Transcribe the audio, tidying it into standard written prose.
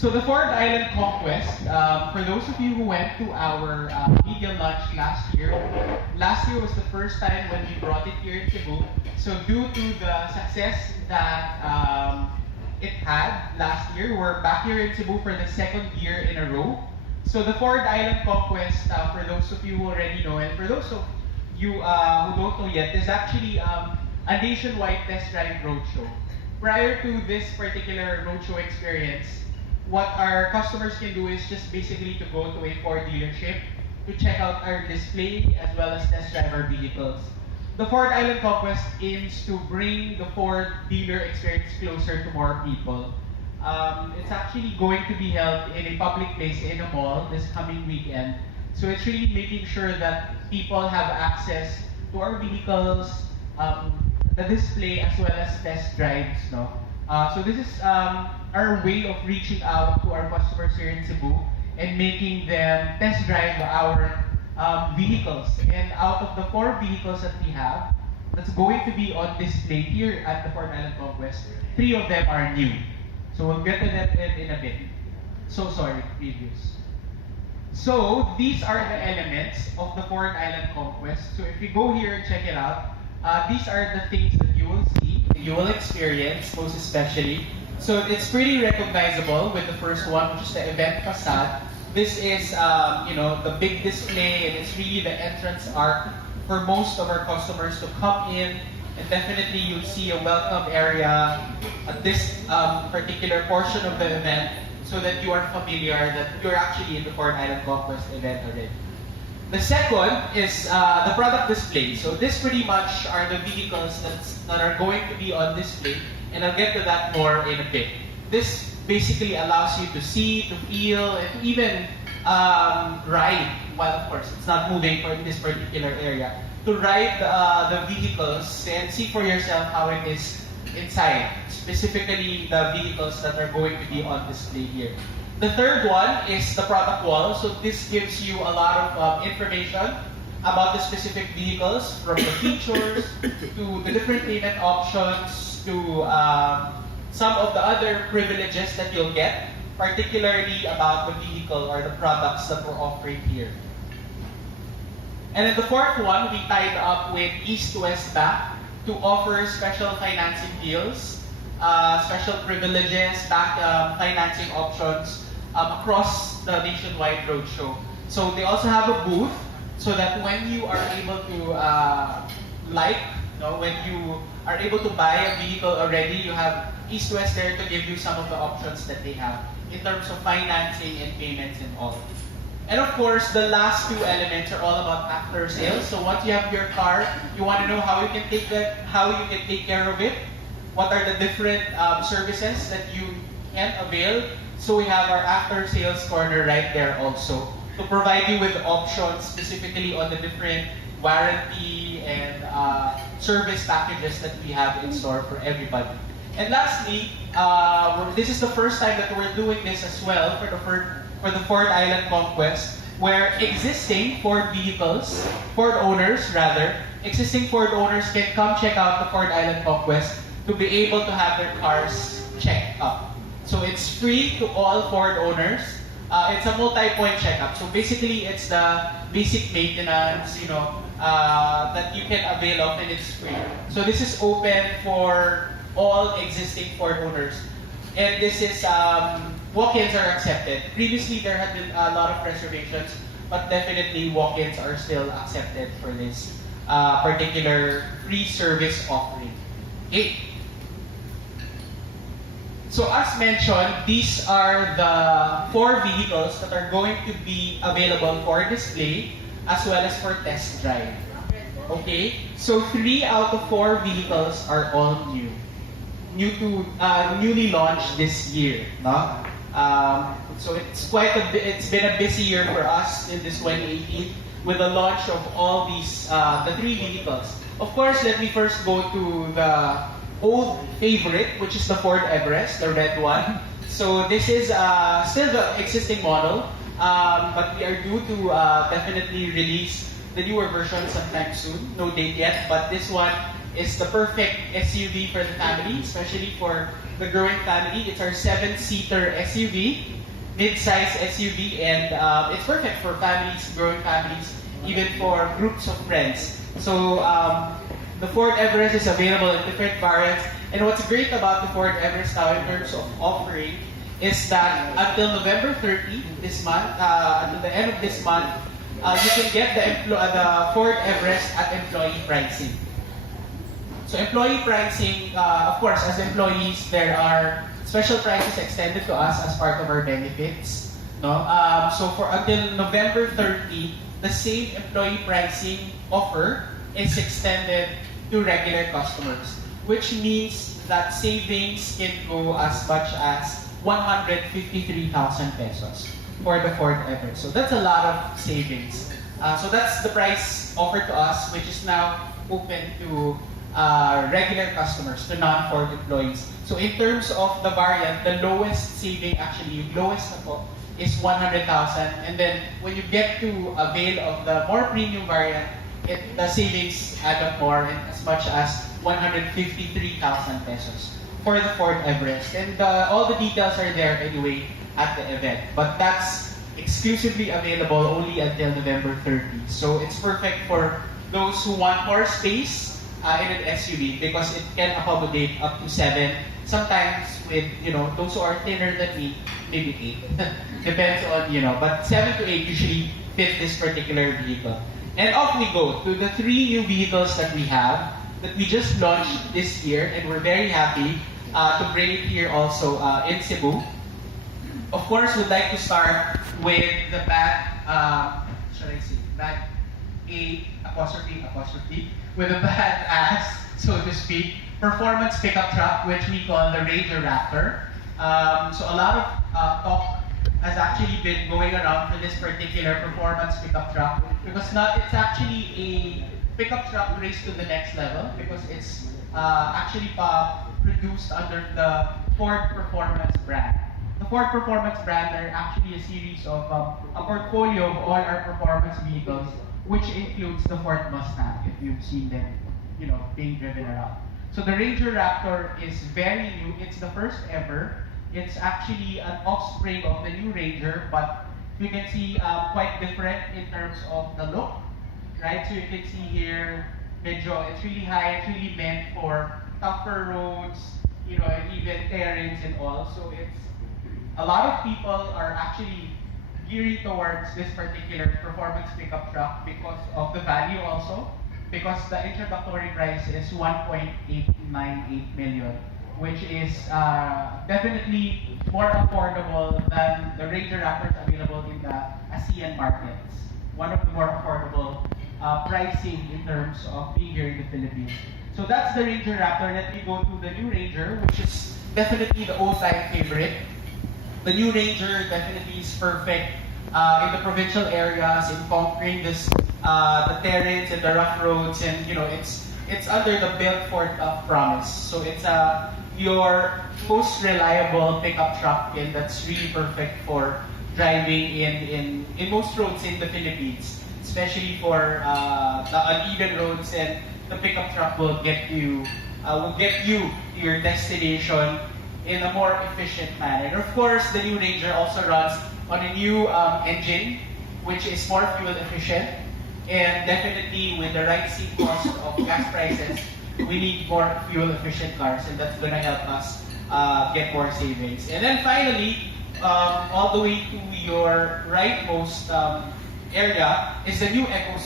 So the Ford Island Conquest, for those of you who went to our media launch last year was the first time when we brought it here in Cebu. So due to the success that it had last year, we're back here in Cebu for the second year in a row. So the Ford Island Conquest, for those of you who already know, and for those of you who don't know yet, is actually a nationwide test drive roadshow. Prior to this particular roadshow experience, what our customers can do is just basically to go to a Ford dealership to check out our display as well as test drive our vehicles. The Ford Island Conquest aims to bring the Ford dealer experience closer to more people. It's actually going to be held in a public place in a mall this coming weekend. So it's really making sure that people have access to our vehicles, the display as well as test drives. No? So this is our way of reaching out to our customers here in Cebu and making them test drive our vehicles. And out of the 4 vehicles that we have, that's going to be on display here at the Ford Island Conquest, 3 of them are new. So we'll get to that in a bit. So sorry, previous. So these are the elements of the Ford Island Conquest. So if you go here and check it out, these are the things that you will see, you will experience most especially. So it's pretty recognizable with the first one, which is the event facade. This is, the big display, and it's really the entrance arc for most of our customers to come in. And definitely you'll see a welcome area at this particular portion of the event so that you are familiar that you're actually in the Ford Island Conquest event already. The second is the product display. So this pretty much are the vehicles that are going to be on display, and I'll get to that more in a bit. This basically allows you to see, to feel, and to even ride, while of course it's not moving for this particular area, to ride the vehicles and see for yourself how it is inside, specifically the vehicles that are going to be on display here. The third one is the product wall. So this gives you a lot of information about the specific vehicles, from the features to the different payment options to some of the other privileges that you'll get, particularly about the vehicle or the products that we're offering here. And then the fourth one, we tied up with East West Bank to offer special financing deals, special privileges, bank financing options across the nationwide roadshow. So they also have a booth so that when you are able to when you are able to buy a vehicle already, you have East West there to give you some of the options that they have in terms of financing and payments and all. And of course, the last 2 elements are all about after sales. So once you have your car, you want to know how you can take care of it. What are the different services that you can avail? So we have our after sales corner right there also to provide you with options specifically on the different warranty and service packages that we have in store for everybody. And lastly, this is the first time that we're doing this as well for the Ford Island Conquest, where existing Ford owners can come check out the Ford Island Conquest to be able to have their cars checked up. So it's free to all Ford owners. It's a multi-point checkup. So basically, it's the basic maintenance, that you can avail of, and it's free. So this is open for all existing Ford owners. And this is, walk-ins are accepted. Previously, there had been a lot of reservations, but definitely walk-ins are still accepted for this particular free service offering. Okay. So as mentioned, these are the 4 vehicles that are going to be available for display as well as for test drive. Okay? So 3 out of 4 vehicles are all new. Newly launched this year. No? So it's been a busy year for us in this 2018 with the launch of all these, the 3 vehicles. Of course, let me first go to the old favorite, which is the Ford Everest, the red one. So this is still the existing model, but we are due to definitely release the newer version sometime soon. No date yet, but this one is the perfect SUV for the family, especially for the growing family. It's our 7-seater SUV, mid-size SUV, and it's perfect for families, growing families, even for groups of friends. So the Ford Everest is available in different variants. And what's great about the Ford Everest now in terms of offering is that until November 30 this month, until the end of this month, you can get the Ford Everest at employee pricing. So employee pricing, of course, as employees, there are special prices extended to us as part of our benefits. No? So for until November 30, the same employee pricing offer is extended to regular customers, which means that savings can go as much as 153,000 pesos for the Ford Everest. So that's a lot of savings. So that's the price offered to us, which is now open to regular customers, to non-Ford employees. So in terms of the variant, the lowest saving, actually, lowest na po, is 100,000. And then when you get to avail of the more premium variant, the savings add up more, and as much as 153,000 pesos for the Ford Everest. And all the details are there anyway at the event. But that's exclusively available only until November 30. So it's perfect for those who want more space in an SUV because it can accommodate up to 7. Sometimes with, those who are thinner than me, maybe 8. Depends on, but 7 to 8 usually fit this particular vehicle. And off we go to the 3 new vehicles that we have, that we just launched this year, and we're very happy to bring it here also in Cebu. Of course, we'd like to start with the bad A apostrophe, with a badass, so to speak, performance pickup truck, which we call the Ranger Raptor. So a lot of talk has actually been going around for this particular performance pickup truck because it's actually a pickup truck raised to the next level because it's actually produced under the Ford Performance brand. The Ford Performance brand are actually a series of a portfolio of all our performance vehicles, which includes the Ford Mustang, if you've seen them, being driven around. So the Ranger Raptor is very new. It's the first ever. It's actually an offspring of the new Ranger, but you can see quite different in terms of the look, right? So you can see here, it's really high, it's really meant for tougher roads, and even terrains and all. So a lot of people are actually gearing towards this particular performance pickup truck because of the value also, because the introductory price is 1.898 million. Which is definitely more affordable than the Ranger Raptors available in the ASEAN markets. One of the more affordable pricing in terms of being here in the Philippines. So that's the Ranger Raptor. Let me go to the new Ranger, which is definitely the old-time favorite. The new Ranger definitely is perfect in the provincial areas, in conquering the terrains and the rough roads, and it's under the Built for Tough promise. So it's your most reliable pickup truck, and that's really perfect for driving in most roads in the Philippines, especially for the uneven roads. And the pickup truck will get you to your destination in a more efficient manner. And of course, the new Ranger also runs on a new engine, which is more fuel efficient. And definitely with the rising cost of gas prices, we need more fuel efficient cars, and that's going to help us get more savings. And then finally, all the way to your rightmost area is the new Eco